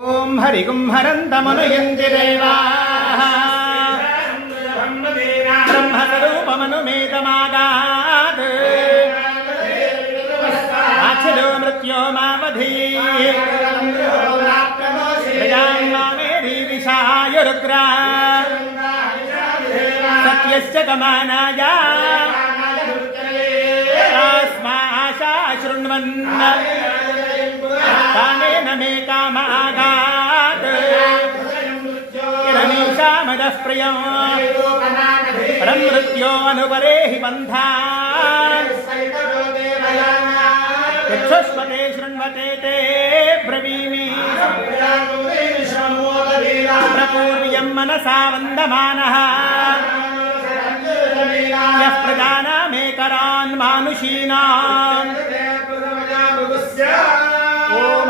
ఓం హరిగుం హరంతమనుయంతి దేవాః. బ్రహ్మస్వరూపమనుమేతమాగాత్ ఆచలో మృత్యో మావధీ. ప్రజాం మామేధీ విషాయురుగ్రా సత్యశ్చ తస్మాశా శృణ్వన్. కామేన మే కామాగాత్ రమేశామదః ప్రియం పరం మృత్యో అనుపరేహి బంధాన్ యక్షస్వతే శృణ్వతే తే బ్రవీమి ప్రపూర్యం మనసా వందమానः యః ప్రజానామేకరాన్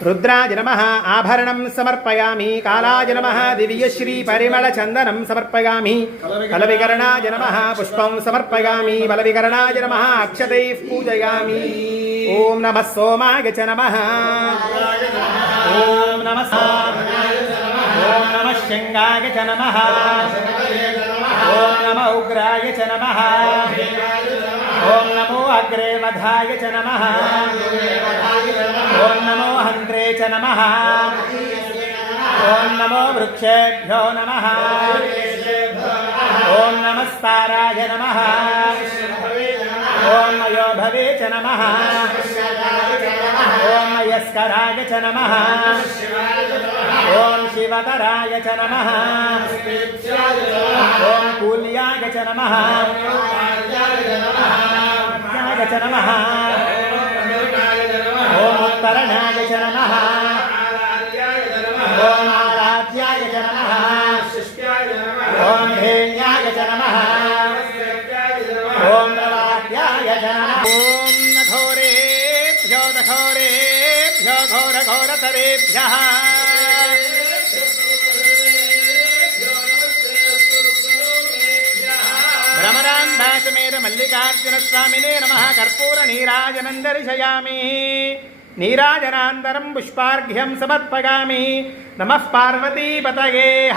స్వామినే రుద్రాయ నమ ఆభరణం సమర్పయామి కాలాయ నమ దివ్యశ్రీ పరిమళ చందనం సమర్పయామి కలవికరణాయ నమ పుష్పం సమర్పయామి బలవికరణాయ నమ అక్షతై పూజయామి. ఓం నమ సోమాయ చ నమ. ఓం నమ ఓం నమ శంగాయ చ నమ. ఓం నమ ఉగ్రాయ చ నమ. ఓం నమో అగ్రే మధాయ చ నమ. హంత్రే చ నమ. ఓం నమో వృక్షేభ్యో నమ. ఓం నమస్తారాయ నమ. ఓం మయో భవే చ నమ. ఓం మయస్కరాయ చ నమ. ఓం శివకరాయ చ నమ. ఓం కూల్యాయ చ నమ. मल्लिकार्जुन स्वामी नवाभ्याय जनः ॐ नघोरेभ्यो नघोरेभ्यो घोरघोरतरेभ्यः भ्रमरान्धासमेत मल्लिकार्जुनस्वामिने नमः कर्पूरनीराजनन्दर्शयामि नीराजनान्तरं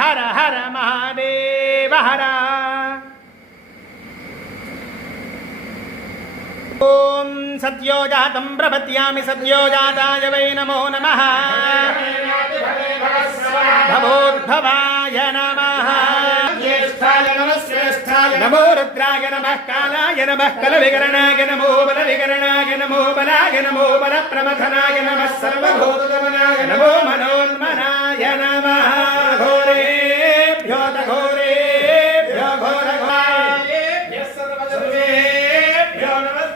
हर हर महादेव हरा ఓం సద్యోజాతం ప్రపద్యామి సద్యోజాతాయ వై నమో నమ. భవోద్భవాయ నమ. నమో రుద్రాయ నమ కాలాయ నమ కలవికరణాయ నమో బల వికరణాయ నమో బలాయ నమో బల ప్రమథనాయ నమ. సర్వభూతమనాయ నమో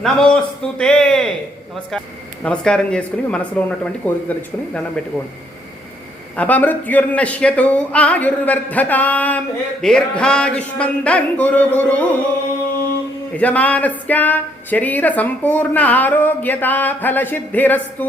నమోస్తుతే నమస్కారం. నమస్కారం చేసుకుని మీ మనసులో ఉన్నటువంటి కోరిక తలుచుకుని దండం పెట్టుకోండి. అపమృత్యుర్నశ్యతు ఆయుర్వర్ధతాం. దీర్ఘాయుష్మందం గురు గురు. యజమానస్య శరీర సంపూర్ణ ఆరోగ్యత ఫలసిద్ధిరస్తు.